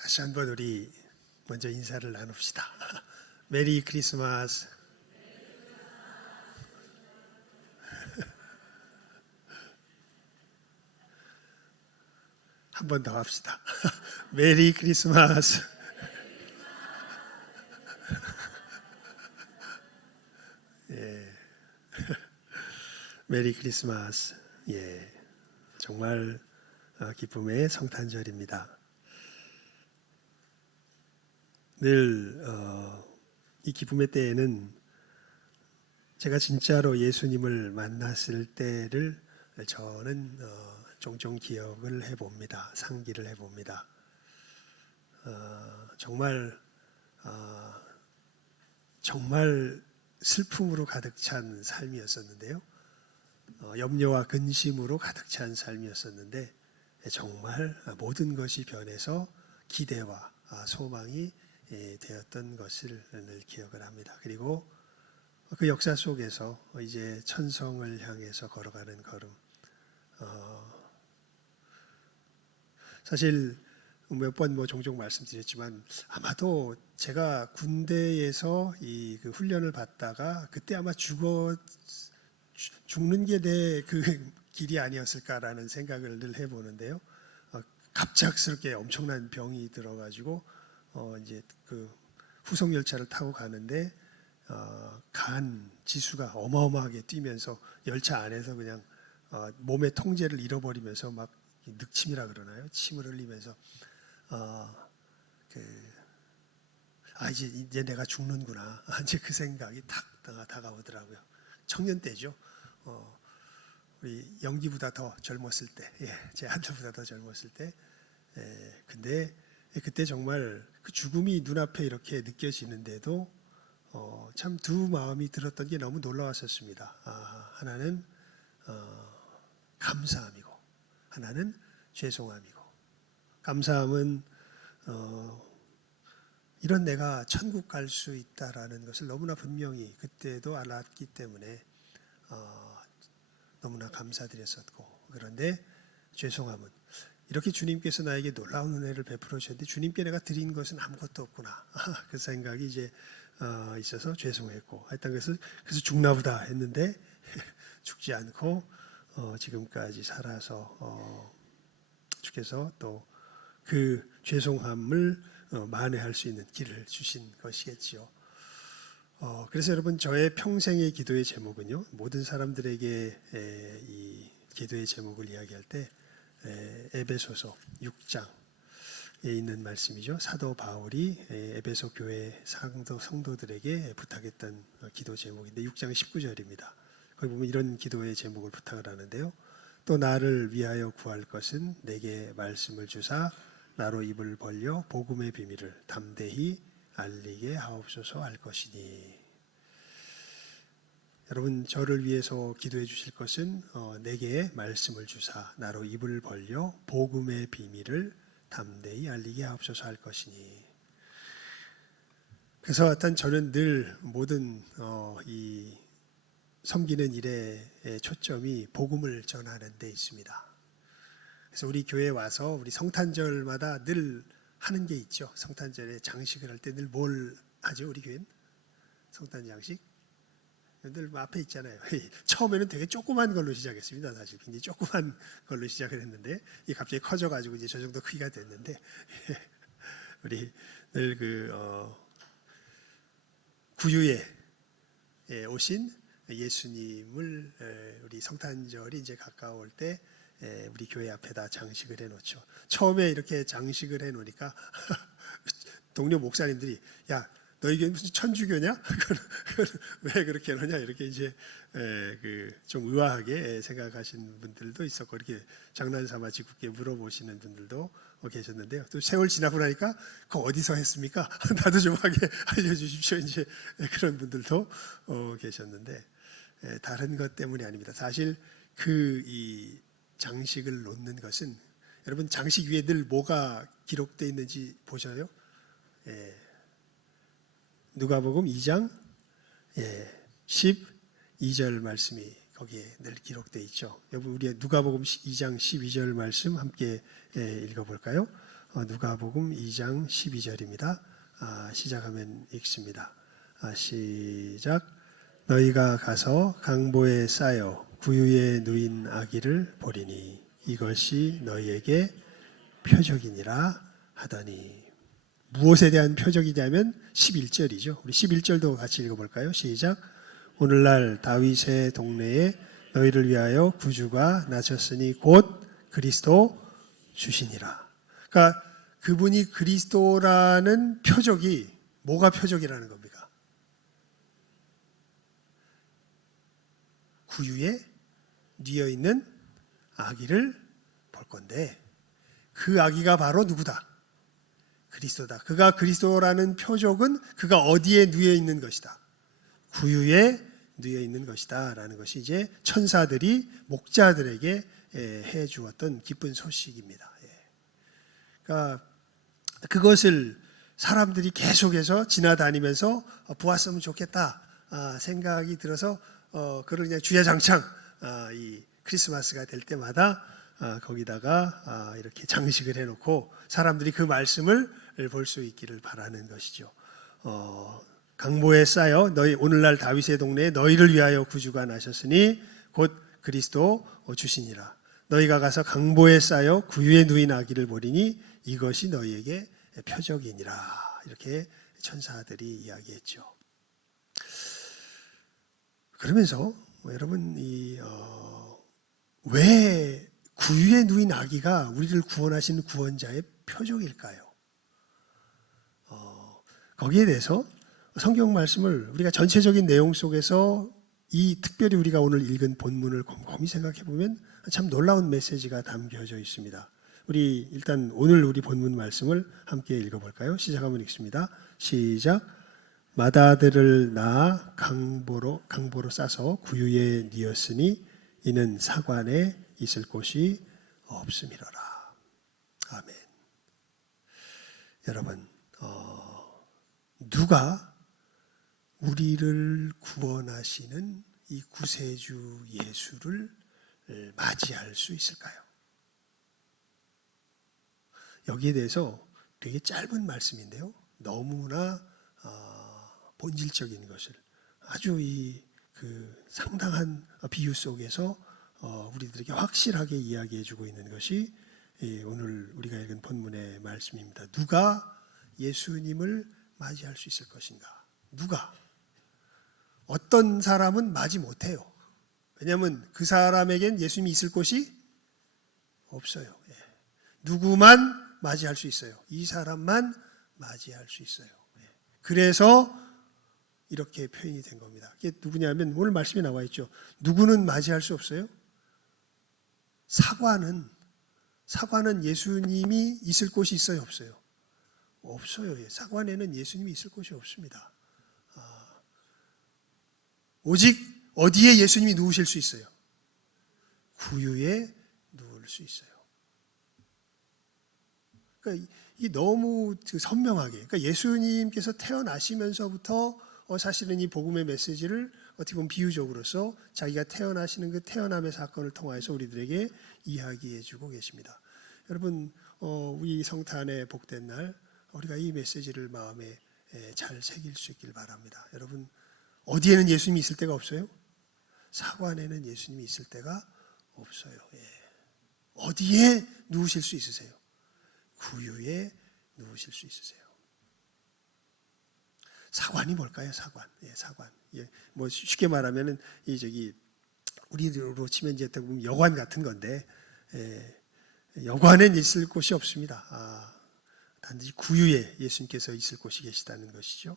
다시 한번 우리 먼저 인사를 나눕시다. 메리 크리스마스. 한 번 더 합시다. 메리 크리스마스. 예. 메리 크리스마스. 예. 정말 기쁨의 성탄절입니다. 늘 이 기쁨의 때에는 제가 진짜로 예수님을 만났을 때를 저는 종종 기억을 해봅니다. 상기를 해봅니다. 정말 슬픔으로 가득 찬 삶이었었는데요. 염려와 근심으로 가득 찬 삶이었었는데 정말 모든 것이 변해서 기대와 소망이 되었던 것을 늘 기억을 합니다. 그리고 그 역사 속에서 이제 천성을 향해서 걸어가는 걸음. 사실 몇 번 종종 말씀드렸지만 아마도 제가 군대에서 그 훈련을 받다가 그때 아마 죽는 게 내 그 길이 아니었을까라는 생각을 늘 해보는데요. 갑작스럽게 엄청난 병이 들어가지고 이제 그 후속 열차를 타고 가는데 간 지수가 어마어마하게 뛰면서 열차 안에서 그냥 몸의 통제를 잃어버리면서 막 늑침이라 그러나요? 침을 흘리면서 이제 내가 죽는구나. 이제 그 생각이 탁 다가오더라고요. 청년 때죠. 우리 영기보다 더 젊었을 때, 제 아들보다 더 젊었을 때. 근데 그때 정말 그 죽음이 눈앞에 이렇게 느껴지는데도 참 두 마음이 들었던 게 너무 놀라웠었습니다. 하나는 감사함이고 하나는 죄송함이고. 감사함은 이런 내가 천국 갈 수 있다라는 것을 너무나 분명히 그때도 알았기 때문에 너무나 감사드렸었고, 그런데 죄송함은 이렇게 주님께서 나에게 놀라운 은혜를 베풀어 주셨는데 주님께 내가 드린 것은 아무것도 없구나. 그 생각이 이제 있어서 죄송했고, 하여튼 그래서 죽나 보다 했는데 죽지 않고 지금까지 살아서 주께서 또 그 죄송함을 만회할 수 있는 길을 주신 것이겠지요. 그래서 여러분, 저의 평생의 기도의 제목은요, 모든 사람들에게 이 기도의 제목을 이야기할 때 에베소서 6장에 있는 말씀이죠. 사도 바울이 에베소 교회 성도들에게 부탁했던 기도 제목인데 6장 19절입니다. 거기 보면 이런 기도의 제목을 부탁을 하는데요. 또 나를 위하여 구할 것은 내게 말씀을 주사 나로 입을 벌려 복음의 비밀을 담대히 알리게 하옵소서 할 것이니. 여러분, 저를 위해서 기도해 주실 것은 내게 말씀을 주사 나로 입을 벌려 복음의 비밀을 담대히 알리게 하옵소서 할 것이니. 그래서 일단 저는 늘 모든 이 섬기는 일의 초점이 복음을 전하는 데 있습니다. 그래서 우리 교회에 와서 우리 성탄절마다 늘 하는 게 있죠. 성탄절에 장식을 할 때 늘 뭘 하죠? 우리 교회는 성탄 장식 늘 앞에 있잖아요. 처음에는 되게 조그만 걸로 시작했습니다. 사실 굉장히 조그만 걸로 시작을 했는데 이게 갑자기 커져가지고 이제 저 정도 크기가 됐는데 우리 늘 구유에 오신 예수님을 우리 성탄절이 이제 가까울 때 우리 교회 앞에다 장식을 해놓죠. 처음에 이렇게 장식을 해놓으니까 동료 목사님들이 야, 너희 교회 무슨 천주교냐? 왜 그렇게 해놓냐? 이렇게 이제 좀 의아하게 생각하시는 분들도 있었고, 이렇게 장난삼아 짓궂게 물어보시는 분들도 계셨는데요. 또 세월 지나고 나니까 그거 어디서 했습니까? 나도 좀 하게 알려주십시오. 이제 그런 분들도 계셨는데 다른 것 때문이 아닙니다. 사실 이 장식을 놓는 것은, 여러분 장식 위에 늘 뭐가 기록되어 있는지 보셔요? 누가복음 2장 12절 말씀이 거기에 늘 기록되어 있죠. 여러분, 우리 누가복음 2장 12절 말씀 함께 읽어볼까요? 누가복음 2장 12절입니다. 시작하면 읽습니다. 시작. 너희가 가서 강보에 쌓여 구유에 누인 아기를 보리니 이것이 너희에게 표적이니라 하더니. 무엇에 대한 표적이냐면 11절이죠. 우리 11절도 같이 읽어볼까요? 시작. 오늘날 다윗의 동네에 너희를 위하여 구주가 나셨으니 곧 그리스도 주시니라. 그러니까 그분이 그리스도라는 표적이 뭐가 표적이라는 겁니까? 구유에 뉘어 있는 아기를 볼 건데 그 아기가 바로 누구다? 그리스도다. 그가 그리스도라는 표적은 그가 어디에 누워 있는 것이다. 구유에 누워 있는 것이다 라는 것이 이제 천사들이 목자들에게 해 주었던 기쁜 소식입니다. 그러니까 그것을 사람들이 계속해서 지나다니면서 보았으면 좋겠다 생각이 들어서 그걸 그냥 주야장창 이 크리스마스가 될 때마다 거기다가 이렇게 장식을 해놓고 사람들이 그 말씀을 볼 수 있기를 바라는 것이죠. 강보에 쌓여 너희 오늘날 다윗의 동네에 너희를 위하여 구주가 나셨으니 곧 그리스도 주시니라. 너희가 가서 강보에 쌓여 구유에 누인 아기를 보리니 이것이 너희에게 표적이니라. 이렇게 천사들이 이야기했죠. 그러면서 여러분 왜 구유에 누인 아기가 우리를 구원하신 구원자의 표적일까요? 거기에 대해서 성경 말씀을 우리가 전체적인 내용 속에서 이 특별히 우리가 오늘 읽은 본문을 곰곰이 생각해 보면 참 놀라운 메시지가 담겨져 있습니다. 우리 일단 오늘 우리 본문 말씀을 함께 읽어볼까요? 시작하면 읽습니다. 시작. 마다들을 낳아 강보로 싸서 구유에 뉘었으니 이는 사관에 있을 곳이 없음이로라. 아멘. 여러분, 누가 우리를 구원하시는 이 구세주 예수를 맞이할 수 있을까요? 여기에 대해서 되게 짧은 말씀인데요. 너무나 본질적인 것을 아주 그 상당한 비유 속에서 우리들에게 확실하게 이야기해주고 있는 것이 오늘 우리가 읽은 본문의 말씀입니다. 누가 예수님을 맞이할 수 있을 것인가? 누가? 어떤 사람은 맞이 못해요. 왜냐하면 그 사람에겐 예수님이 있을 곳이 없어요. 누구만 맞이할 수 있어요. 이 사람만 맞이할 수 있어요. 그래서 이렇게 표현이 된 겁니다. 이게 누구냐면 오늘 말씀이 나와 있죠. 누구는 맞이할 수 없어요? 사관은 예수님이 있을 곳이 있어요, 없어요? 없어요. 사관에는 예수님이 있을 곳이 없습니다. 오직 어디에 예수님이 누우실 수 있어요? 구유에 누울 수 있어요. 그러니까 이게 너무 선명하게, 그러니까 예수님께서 태어나시면서부터 사실은 이 복음의 메시지를 어떻게 보면 비유적으로서 자기가 태어나시는 그 태어남의 사건을 통해서 우리들에게 이야기해주고 계십니다. 여러분, 우리 성탄의 복된 날 우리가 이 메시지를 마음에 잘 새길 수 있길 바랍니다. 여러분, 어디에는 예수님이 있을 데가 없어요? 사관에는 예수님이 있을 데가 없어요. 어디에 누우실 수 있으세요? 구유에 누우실 수 있으세요. 사관이 뭘까요? 사관. 사관. 뭐 쉽게 말하면은 우리로 치면 이제 보면 여관 같은 건데 여관엔 있을 곳이 없습니다. 단지 구유에 예수님께서 있을 곳이 계시다는 것이죠.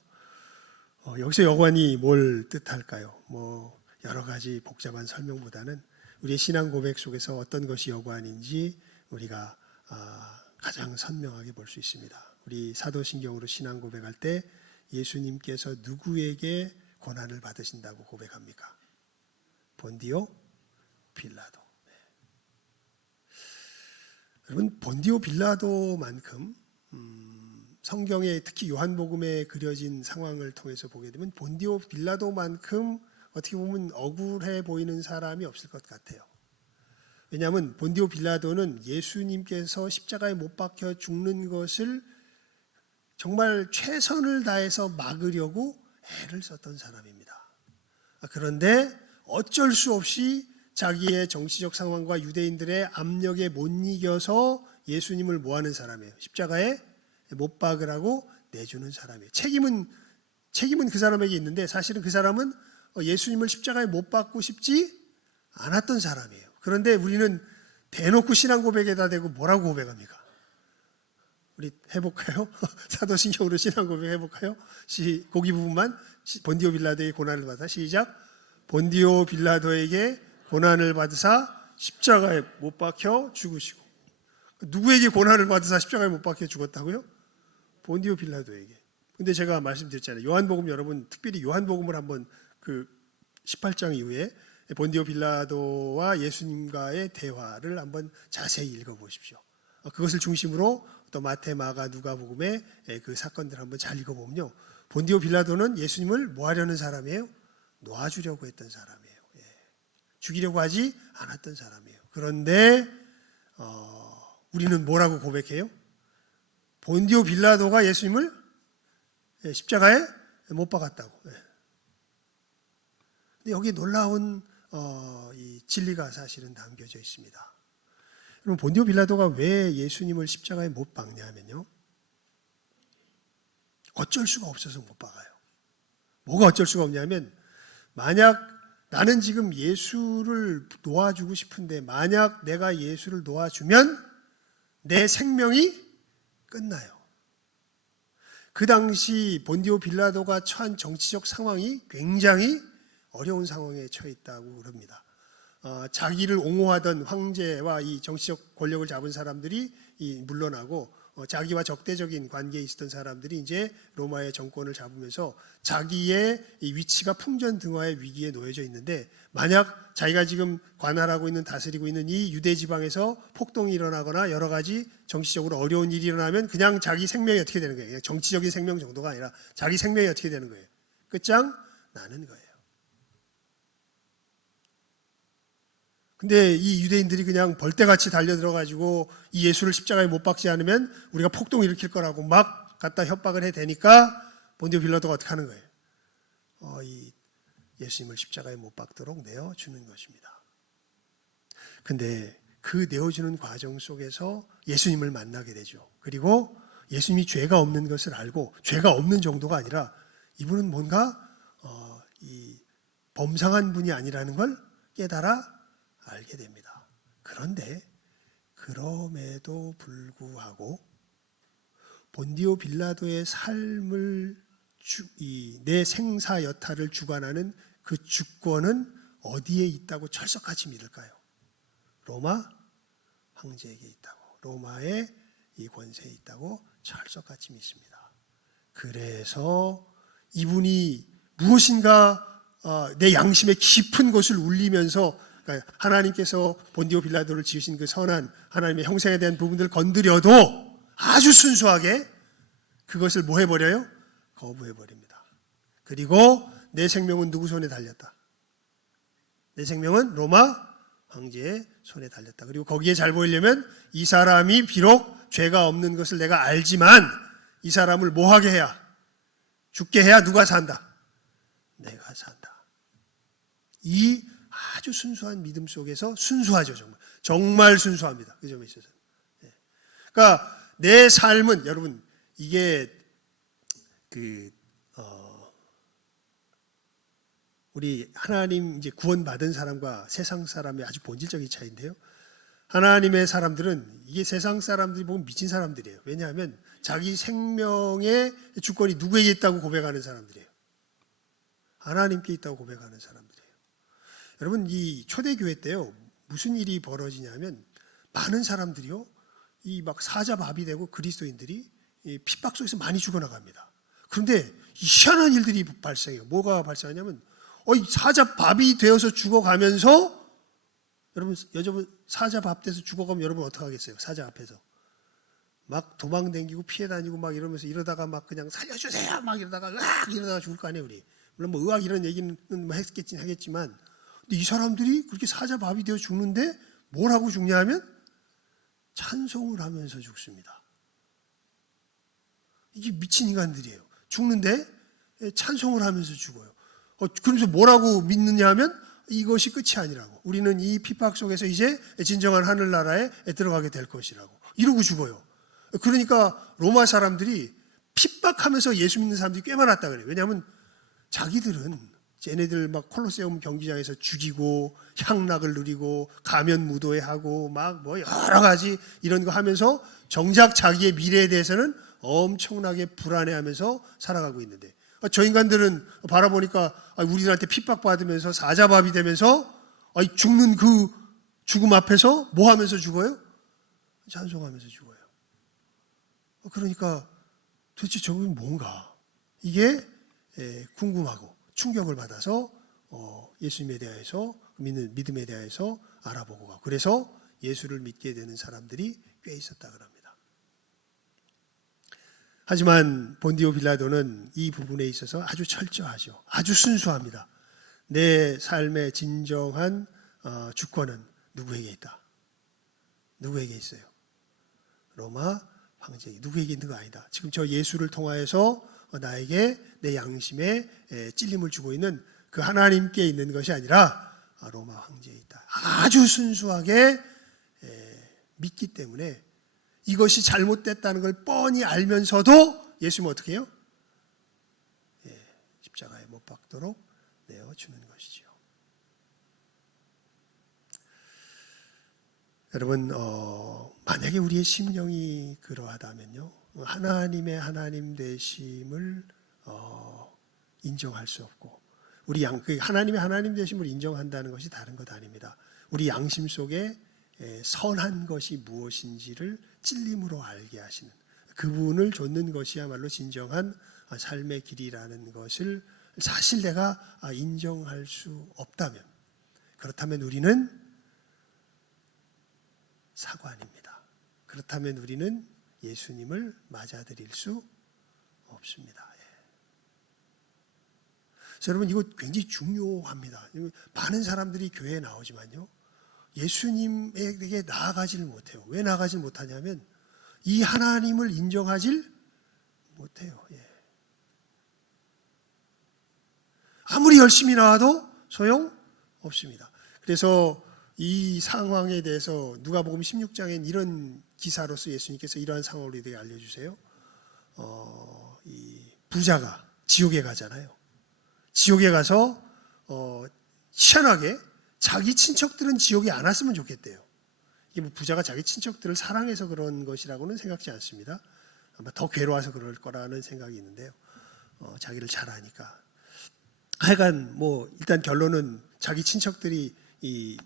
여기서 여관이 뭘 뜻할까요? 뭐 여러 가지 복잡한 설명보다는 우리의 신앙 고백 속에서 어떤 것이 여관인지 우리가 가장 선명하게 볼 수 있습니다. 우리 사도신경으로 신앙 고백할 때 예수님께서 누구에게 고난을 받으신다고 고백합니까? 본디오 빌라도. 여러분, 본디오 빌라도만큼 성경에 특히 요한복음에 그려진 상황을 통해서 보게 되면 본디오 빌라도만큼 어떻게 보면 억울해 보이는 사람이 없을 것 같아요. 왜냐하면 본디오 빌라도는 예수님께서 십자가에 못 박혀 죽는 것을 정말 최선을 다해서 막으려고 애를 썼던 사람입니다. 그런데 어쩔 수 없이 자기의 정치적 상황과 유대인들의 압력에 못 이겨서 예수님을 뭐하는 사람이에요? 십자가에 못 박으라고 내주는 사람이에요. 책임은 그 사람에게 있는데 사실은 그 사람은 예수님을 십자가에 못 박고 싶지 않았던 사람이에요. 그런데 우리는 대놓고 신앙 고백에다 대고 뭐라고 고백합니까? 우리 해볼까요? 사도신경으로 신앙 고백 해볼까요? 고기 부분만. 본디오 빌라도의 고난을 받아 시작. 본디오 빌라도에게 고난을 받으사 십자가에 못 박혀 죽으시고. 누구에게 고난을 받으사 십자가에 못 박혀 죽었다고요? 본디오 빌라도에게. 근데 제가 말씀드렸잖아요. 요한복음 여러분 특별히 요한복음을 한번 그 18장 이후에 본디오 빌라도와 예수님과의 대화를 한번 자세히 읽어보십시오. 그것을 중심으로 또 마태, 마가, 누가복음의 그 사건들 한번 잘 읽어보면요. 본디오 빌라도는 예수님을 뭐 하려는 사람이에요? 놓아주려고 했던 사람이에요. 죽이려고 하지 않았던 사람이에요. 그런데 우리는 뭐라고 고백해요? 본디오 빌라도가 예수님을 십자가에 못 박았다고. 근데 여기에 놀라운 이 진리가 사실은 담겨져 있습니다. 그럼 본디오 빌라도가 왜 예수님을 십자가에 못 박냐면요. 어쩔 수가 없어서 못 박아요. 뭐가 어쩔 수가 없냐면 만약 나는 지금 예수를 놓아주고 싶은데 만약 내가 예수를 놓아주면 내 생명이 끝나요. 그 당시 본디오 빌라도가 처한 정치적 상황이 굉장히 어려운 상황에 처해 있다고 그럽니다. 자기를 옹호하던 황제와 이 정치적 권력을 잡은 사람들이 물러나고 자기와 적대적인 관계에 있었던 사람들이 이제 로마의 정권을 잡으면서 자기의 이 위치가 풍전등화의 위기에 놓여져 있는데 만약 자기가 지금 관할하고 있는 다스리고 있는 이 유대 지방에서 폭동이 일어나거나 여러 가지 정치적으로 어려운 일이 일어나면 그냥 자기 생명이 어떻게 되는 거예요? 그냥 정치적인 생명 정도가 아니라 자기 생명이 어떻게 되는 거예요? 끝장 나는 거예요. 근데 이 유대인들이 그냥 벌떼같이 달려들어가지고 이 예수를 십자가에 못 박지 않으면 우리가 폭동을 일으킬 거라고 막 갖다 협박을 해대니까 본디오 빌라도가 어떻게 하는 거예요? 이 예수님을 십자가에 못 박도록 내어주는 것입니다. 근데 그 내어주는 과정 속에서 예수님을 만나게 되죠. 그리고 예수님이 죄가 없는 것을 알고 죄가 없는 정도가 아니라 이분은 뭔가 이 범상한 분이 아니라는 걸 깨달아 알게 됩니다. 그런데 그럼에도 불구하고 본디오 빌라도의 삶을 내 생사 여탈을 주관하는 그 주권은 어디에 있다고 철석같이 믿을까요? 로마 황제에게 있다고, 로마의 이 권세에 있다고 철석같이 믿습니다. 그래서 이분이 무엇인가 내 양심의 깊은 곳을 울리면서 그러니까 하나님께서 본디오 빌라도를 지으신 그 선한 하나님의 형상에 대한 부분들을 건드려도 아주 순수하게 그것을 뭐 해버려요? 거부해버립니다. 그리고 내 생명은 누구 손에 달렸다? 내 생명은 로마 황제의 손에 달렸다. 그리고 거기에 잘 보이려면 이 사람이 비록 죄가 없는 것을 내가 알지만 이 사람을 뭐하게 해야? 죽게 해야 누가 산다? 내가 산다. 이 아주 순수한 믿음 속에서 순수하죠. 정말 순수합니다. 그 점에 있어서. 그러니까 내 삶은 여러분 이게 우리 하나님 이제 구원받은 사람과 세상 사람의 아주 본질적인 차이인데요. 하나님의 사람들은 이게 세상 사람들이 보면 미친 사람들이에요. 왜냐하면 자기 생명의 주권이 누구에게 있다고 고백하는 사람들이에요. 하나님께 있다고 고백하는 사람들이에요. 여러분 이 초대교회 때요 무슨 일이 벌어지냐면 많은 사람들이요 이 막 사자밥이 되고 그리스도인들이 이 핍박 속에서 많이 죽어나갑니다. 그런데 희한한 일들이 발생해요. 뭐가 발생하냐면 이 사자밥이 되어서 죽어가면서 여러분 사자밥 돼서 죽어가면 여러분 어떻게 하겠어요? 사자 앞에서 막 도망다니고 피해 다니고 막 이러면서 이러다가 막 그냥 살려주세요 막 이러다가 으악 이러다가 죽을 거 아니에요 우리. 물론 으악 이런 얘기는 뭐 하겠지만 근데 이 사람들이 그렇게 사자밥이 되어 죽는데 뭘 하고 죽냐 하면 찬송을 하면서 죽습니다. 이게 미친 인간들이에요. 죽는데 찬송을 하면서 죽어요. 그러면서 뭐라고 믿느냐 하면 이것이 끝이 아니라고. 우리는 이 핍박 속에서 이제 진정한 하늘나라에 들어가게 될 것이라고. 이러고 죽어요. 그러니까 로마 사람들이 핍박하면서 예수 믿는 사람들이 꽤 많았다 그래요. 왜냐하면 자기들은 쟤네들 막 콜로세움 경기장에서 죽이고 향락을 누리고 가면 무도회 하고 막 뭐 여러 가지 이런 거 하면서 정작 자기의 미래에 대해서는 엄청나게 불안해하면서 살아가고 있는데, 저 인간들은 바라보니까 우리들한테 핍박받으면서 사자밥이 되면서 죽는 그 죽음 앞에서 뭐 하면서 죽어요? 찬송하면서 죽어요. 그러니까 도대체 저건 뭔가, 이게 궁금하고 충격을 받아서 예수님에 대해서, 믿음에 대해서 알아보고 가고, 그래서 예수를 믿게 되는 사람들이 꽤 있었다 그럽니다. 하지만 본디오 빌라도는 이 부분에 있어서 아주 철저하죠. 아주 순수합니다. 내 삶의 진정한 주권은 누구에게 있다? 누구에게 있어요? 로마 황제에게. 누구에게 있는 거 아니다. 지금 저 예수를 통하여서 나에게 내 양심에 찔림을 주고 있는 그 하나님께 있는 것이 아니라 로마 황제에 있다. 아주 순수하게 믿기 때문에 이것이 잘못됐다는 걸 뻔히 알면서도 예수님은 어떻게 해요? 십자가에 못 박도록 내어주는 것이죠. 여러분, 만약에 우리의 심령이 그러하다면요, 하나님의 하나님 되심을 인정할 수 없고, 우리 하나님의 하나님 되심을 인정한다는 것이 다른 것 아닙니다. 우리 양심 속에 선한 것이 무엇인지를 찔림으로 알게 하시는 그분을 좇는 것이야말로 진정한 삶의 길이라는 것을 사실 내가 인정할 수 없다면, 그렇다면 우리는 사관입니다. 그렇다면 우리는 예수님을 맞아들일 수 없습니다. 그래서 여러분, 이거 굉장히 중요합니다. 많은 사람들이 교회에 나오지만요, 예수님에게 나아가지를 못해요. 왜 나아가질 못하냐면 이 하나님을 인정하질 못해요. 아무리 열심히 나와도 소용없습니다. 그래서 이 상황에 대해서 누가복음 16장엔 이런 기사로서 예수님께서 이러한 상황을 우리에게 알려주세요. 이 부자가 지옥에 가잖아요. 지옥에 가서 희한하게 자기 친척들은 지옥에 안 왔으면 좋겠대요. 이게 뭐 부자가 자기 친척들을 사랑해서 그런 것이라고는 생각지 않습니다. 아마 더 괴로워서 그럴 거라는 생각이 있는데요. 자기를 잘 아니까. 하여간 뭐 일단 결론은 자기 친척들이 이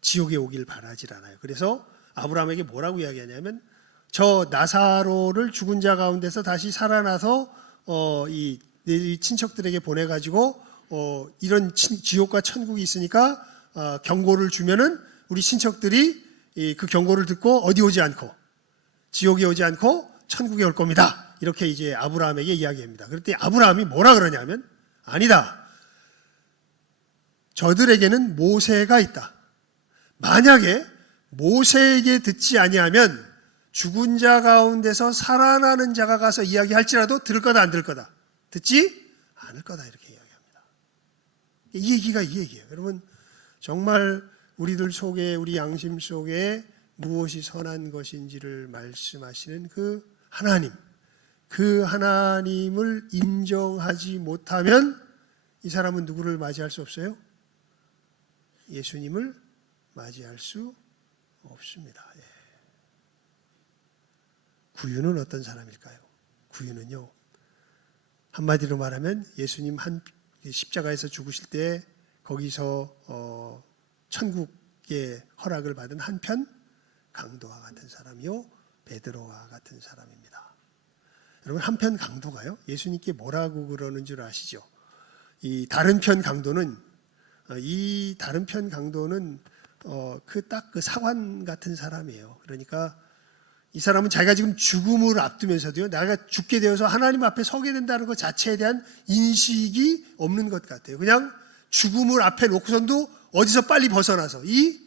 지옥에 오길 바라질 않아요. 그래서 아브라함에게 뭐라고 이야기하냐면, 저 나사로를 죽은 자 가운데서 다시 살아나서 이 친척들에게 보내가지고 이런 지옥과 천국이 있으니까 경고를 주면은 우리 친척들이 그 경고를 듣고 어디 오지 않고 지옥에 오지 않고 천국에 올 겁니다. 이렇게 이제 아브라함에게 이야기합니다. 그럴 때 아브라함이 뭐라 그러냐면, 아니다. 저들에게는 모세가 있다. 만약에 모세에게 듣지 아니하면 죽은 자 가운데서 살아나는 자가 가서 이야기할지라도 들을 거다 안 들을 거다? 듣지 않을 거다, 이렇게 이야기합니다. 이 얘기가 이 얘기예요. 여러분, 정말 우리들 속에, 우리 양심 속에 무엇이 선한 것인지를 말씀하시는 그 하나님을 인정하지 못하면 이 사람은 누구를 맞이할 수 없어요? 예수님을 맞이할 수 없습니다. 구유는 어떤 사람일까요? 구유는요, 한마디로 말하면 예수님 십자가에서 죽으실 때 거기서 천국의 허락을 받은 한편 강도와 같은 사람이요, 베드로와 같은 사람입니다. 여러분, 한편 강도가요, 예수님께 뭐라고 그러는 줄 아시죠? 이 다른 편 강도는 그 사관 같은 사람이에요. 그러니까 이 사람은 자기가 지금 죽음을 앞두면서도요, 내가 죽게 되어서 하나님 앞에 서게 된다는 것 자체에 대한 인식이 없는 것 같아요. 그냥 죽음을 앞에 놓고선도 어디서 빨리 벗어나서 이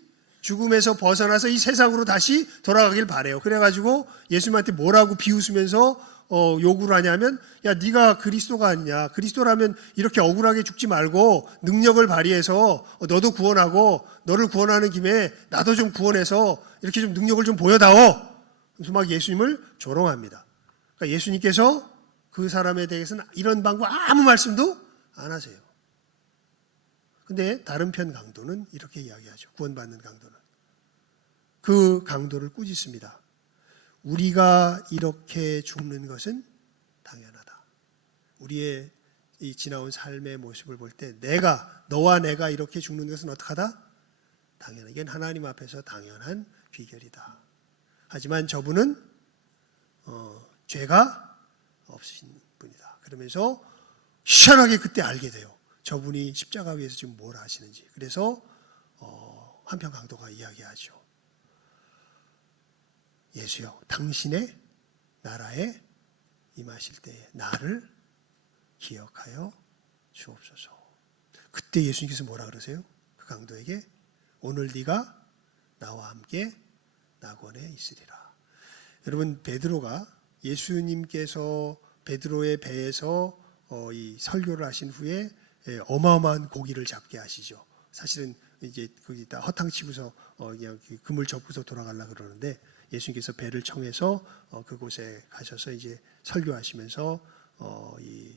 죽음에서 벗어나서 이 세상으로 다시 돌아가길 바래요. 그래가지고 예수님한테 뭐라고 비웃으면서 요구를 하냐면, 야, 네가 그리스도가 아니냐. 그리스도라면 이렇게 억울하게 죽지 말고 능력을 발휘해서 너도 구원하고, 너를 구원하는 김에 나도 좀 구원해서 이렇게 좀 능력을 좀 보여다오. 그래서 막 예수님을 조롱합니다. 그러니까 예수님께서 그 사람에 대해서는 이런 방법 아무 말씀도 안 하세요. 근데 다른 편 강도는 이렇게 이야기하죠. 구원받는 강도는. 그 강도를 꾸짖습니다. 우리가 이렇게 죽는 것은 당연하다. 우리의 이 지나온 삶의 모습을 볼 때 너와 내가 이렇게 죽는 것은 어떡하다? 당연하다. 이건 하나님 앞에서 당연한 비결이다. 하지만 저분은 죄가 없으신 분이다. 그러면서 희한하게 그때 알게 돼요. 저분이 십자가 위에서 지금 뭘 하시는지. 그래서 한편 강도가 이야기하죠. 예수여, 당신의 나라에 임하실 때에 나를 기억하여 주옵소서. 그때 예수님께서 뭐라 그러세요? 그 강도에게 오늘 네가 나와 함께 낙원에 있으리라. 여러분, 베드로가 예수님께서 베드로의 배에서 이 설교를 하신 후에 어마어마한 고기를 잡게 하시죠. 사실은 이제 거기다 허탕치고서 그냥 그물 접고서 돌아가려고 그러는데 예수님께서 배를 청해서 그곳에 가셔서 이제 설교하시면서 이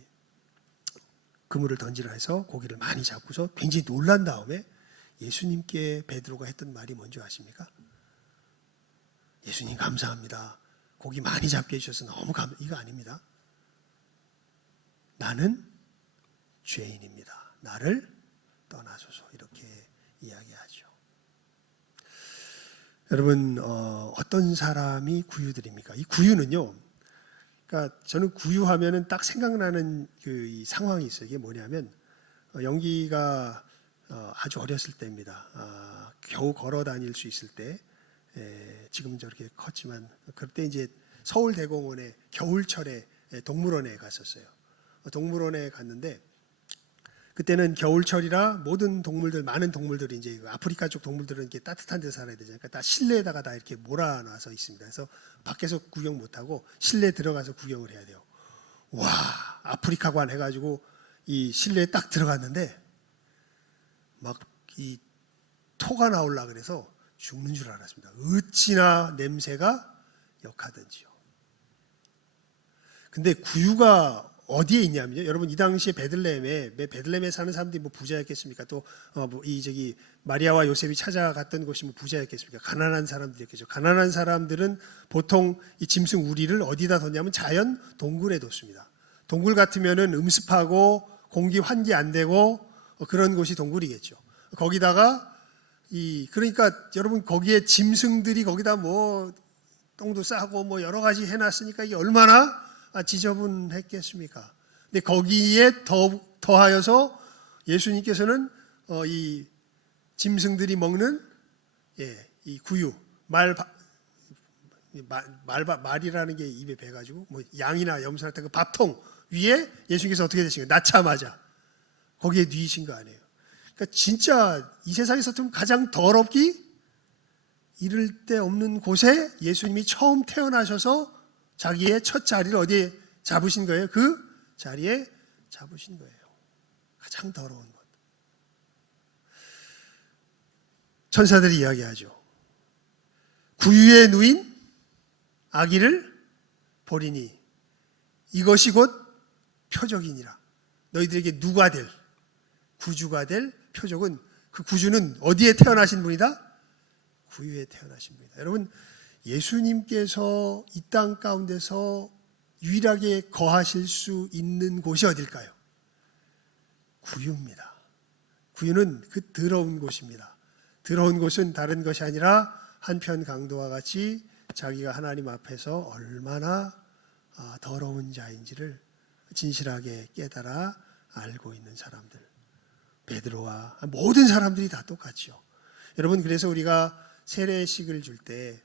그물을 던지라 해서 고기를 많이 잡고서 굉장히 놀란 다음에 예수님께 베드로가 했던 말이 뭔지 아십니까? 예수님 감사합니다. 고기 많이 잡게 해주셔서 너무 이거 아닙니다. 나는 죄인입니다. 나를 떠나소서. 이렇게 이야기하죠. 여러분, 어떤 사람이 구유들입니까? 이 구유는요, 그러니까 저는 구유하면은 딱 생각나는 이 상황이 있어요. 이게 뭐냐면, 영기가 아주 어렸을 때입니다. 겨우 걸어 다닐 수 있을 때, 지금 저렇게 컸지만, 그때 이제 서울대공원에 겨울철에 동물원에 갔었어요. 동물원에 갔는데, 그때는 겨울철이라 모든 동물들, 많은 동물들이 이제 아프리카 쪽 동물들은 이렇게 따뜻한 데 살아야 되잖아요. 그러니까 다 실내에다가 다 이렇게 몰아놔서 있습니다. 그래서 밖에서 구경 못하고 실내 들어가서 구경을 해야 돼요. 와, 아프리카관 해가지고 이 실내에 딱 들어갔는데 막 이 토가 나올라 그래서 죽는 줄 알았습니다. 어찌나 냄새가 역하든지요. 근데 구유가 어디에 있냐면요. 여러분, 이 당시에 베들레헴에 사는 사람들이 뭐 부자였겠습니까? 또 이 마리아와 요셉이 찾아갔던 곳이 뭐 부자였겠습니까? 가난한 사람들이었겠죠. 가난한 사람들은 보통 이 짐승 우리를 어디다 뒀냐면 자연 동굴에 뒀습니다. 동굴 같으면은 음습하고 공기 환기 안 되고 그런 곳이 동굴이겠죠. 거기다가 그러니까 여러분, 거기에 짐승들이 거기다 뭐 똥도 싸고 뭐 여러 가지 해놨으니까 이게 얼마나 지저분했겠습니까? 근데 거기에 더하여서 예수님께서는 이 짐승들이 먹는 이 구유, 말이라는 게 입에 배가지고 뭐 양이나 염소 같은 그 밥통 위에 예수님께서 어떻게 되신 거예요? 낳자마자 거기에 누이신 거 아니에요? 그러니까 진짜 이 세상에서 좀 가장 더럽기 이를 데 없는 곳에 예수님이 처음 태어나셔서 자기의 첫 자리를 어디에 잡으신 거예요? 그 자리에 잡으신 거예요. 가장 더러운 것. 천사들이 이야기하죠. 구유에 누인 아기를 보리니 이것이 곧 표적이니라. 너희들에게 누가 될, 구주가 될 표적은, 그 구주는 어디에 태어나신 분이다? 구유에 태어나신 분이다. 여러분, 예수님께서 이 땅 가운데서 유일하게 거하실 수 있는 곳이 어딜까요? 구유입니다. 구유는 그 더러운 곳입니다. 더러운 곳은 다른 것이 아니라 한편 강도와 같이 자기가 하나님 앞에서 얼마나 더러운 자인지를 진실하게 깨달아 알고 있는 사람들, 베드로와 모든 사람들이 다 똑같죠. 여러분, 그래서 우리가 세례식을 줄 때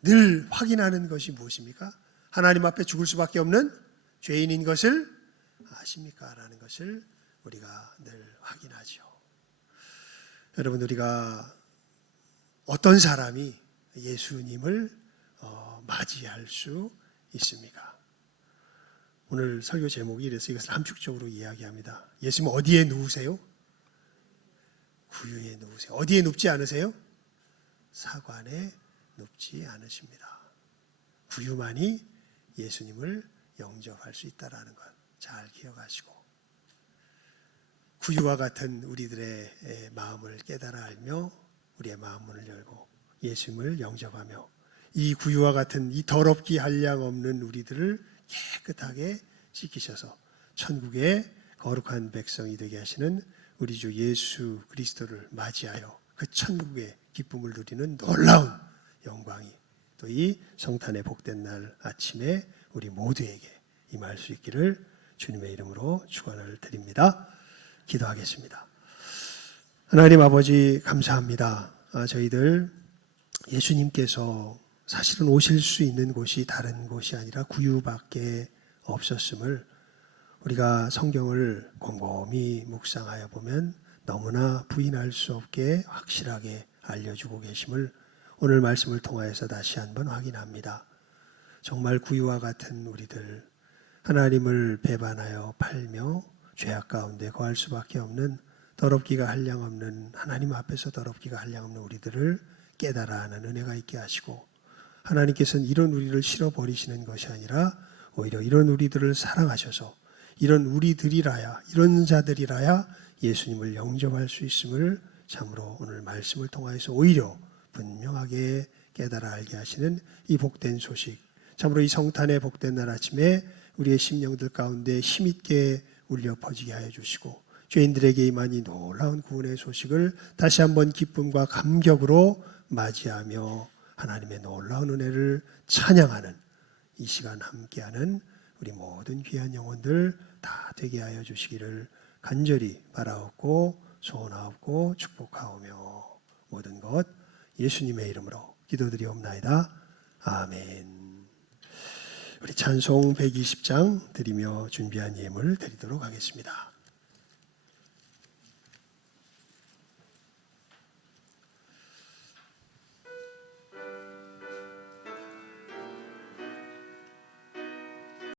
늘 확인하는 것이 무엇입니까? 하나님 앞에 죽을 수밖에 없는 죄인인 것을 아십니까? 라는 것을 우리가 늘 확인하죠. 여러분, 우리가 어떤 사람이 예수님을 맞이할 수 있습니까? 오늘 설교 제목이 이래서 이것을 함축적으로 이야기합니다. 예수님 어디에 누우세요? 구유에 누우세요. 어디에 눕지 않으세요? 사관에 눕지 않으십니다. 구유만이 예수님을 영접할 수 있다는 것 잘 기억하시고, 구유와 같은 우리들의 마음을 깨달아 알며 우리의 마음문을 열고 예수님을 영접하며 이 구유와 같은 이 더럽기 한량 없는 우리들을 깨끗하게 씻기셔서 천국의 거룩한 백성이 되게 하시는 우리 주 예수 그리스도를 맞이하여 그 천국의 기쁨을 누리는 놀라운 영광이 또 이 성탄의 복된 날 아침에 우리 모두에게 임할 수 있기를 주님의 이름으로 축원을 드립니다. 기도하겠습니다. 하나님 아버지 감사합니다. 저희들 예수님께서 사실은 오실 수 있는 곳이 다른 곳이 아니라 구유밖에 없었음을 우리가 성경을 곰곰이 묵상하여 보면 너무나 부인할 수 없게 확실하게 알려주고 계심을 오늘 말씀을 통하여서 다시 한번 확인합니다. 정말 구유와 같은 우리들, 하나님을 배반하여 팔며 죄악 가운데 거할 수밖에 없는 더럽기가 한량없는 하나님 앞에서 더럽기가 한량없는 우리들을 깨달아 하는 은혜가 있게 하시고, 하나님께서는 이런 우리를 실어버리시는 것이 아니라 오히려 이런 우리들을 사랑하셔서 이런 우리들이라야, 이런 자들이라야 예수님을 영접할 수 있음을 참으로 오늘 말씀을 통하여서 오히려 분명하게 깨달아 알게 하시는 이 복된 소식, 참으로 이 성탄의 복된 날 아침에 우리의 심령들 가운데 힘있게 울려 퍼지게 하여 주시고, 죄인들에게 임한 이 놀라운 구원의 소식을 다시 한번 기쁨과 감격으로 맞이하며 하나님의 놀라운 은혜를 찬양하는 이 시간 함께하는 우리 모든 귀한 영혼들 다 되게 하여 주시기를 간절히 바라옵고 소원하옵고 축복하오며 모든 것 예수님의 이름으로 기도드리옵나이다. 아멘. 우리 찬송 120장 드리며 준비한 예물 드리도록 하겠습니다.